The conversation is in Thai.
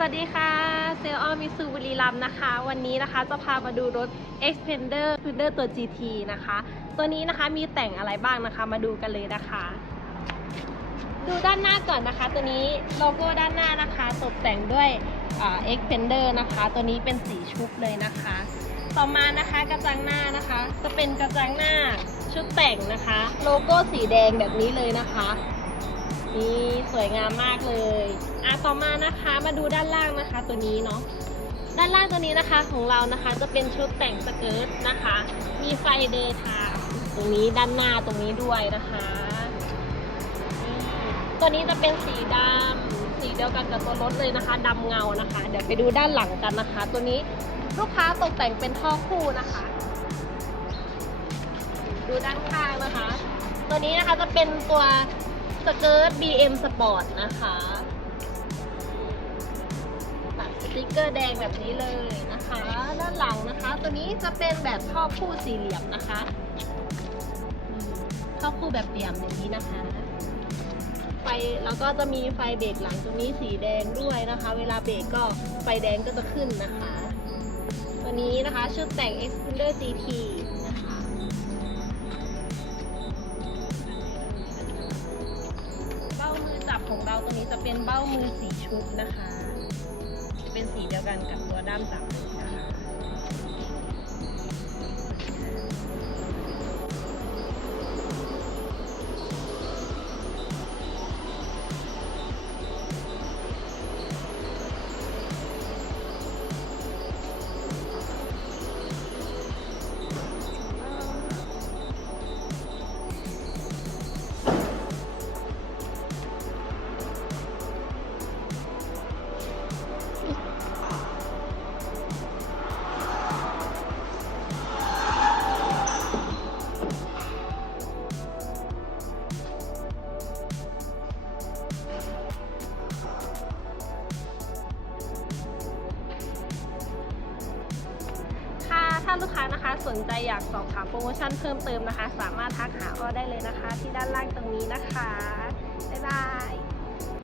สวัสดีค่ะเซลล์ออมิสูบุรีรัมนะคะ วันนี้นะคะจะพามาดูรถ Xpander Xpander ตัว GT นะคะ ตัวนี้นะคะมีแต่งอะไรบ้างนะคะ มาดูกันเลยนะคะ ดูด้านหน้าก่อนนะคะ ตัวนี้โลโก้ด้านหน้านะคะ ตกแต่งด้วยอ่า Xpander นะคะ ตัวนี้เป็นสีชุบเลยนะคะ ต่อมานะคะกระจังหน้านะคะ จะเป็นกระจังหน้าชุดแต่งนะคะ โลโก้สีแดงแบบนี้เลยนะคะ นี่สวยงามมากเลย อะต่อมานะคะมาดูด้านล่างนะคะตัวนี้เนาะด้านล่างตัวนี้นะคะของเรานะคะจะเป็นชุดแต่งสเกิร์ตนะคะ มีไฟเดย์ทม์ตรงนี้ด้านหน้าตรงนี้ด้วยนะคะตัวนี้จะเป็นสีดำสีเดียวกันกับตัวรถเลยนะคะดำเงานะคะ เดี๋ยวไปดูด้านหลังกันนะคะ ตัวนี้ลูกค้าตกแต่งเป็นท่อคู่นะคะ ดูด้านข้างนะคะ ตัวนี้นะคะจะเป็นตัวสเกิร์ต BM Sport นะคะ กเกอร์แดงแบบนี้เลยนะคะ ด้านหลังนะคะ ตัวนี้จะเป็นแบบท่อคู่สี่เหลี่ยมนะคะท่อคู่แบบเหลี่ยมอย่างนี้นะคะ ไฟแล้วก็จะมีไฟเบรกหลังตรงนี้สีแดงด้วยนะคะ เวลาเบรกก็ไฟแดงก็จะขึ้นนะคะ ตัวนี้นะคะชุดแต่ง Xpander GT นะคะเบ้ามือจับของเราตัวนี้จะเป็นเบ้ามือสีชุบนะคะ เป็นสีเดียวกันกับตัวด้ามจับนะคะ ถ้าลูกค้านะคะ สนใจอยากสอบถามโปรโมชั่นเพิ่มเติมนะคะ สามารถทักหาอ้อได้เลยนะคะ ที่ด้านล่างตรงนี้นะคะ บ๊ายบาย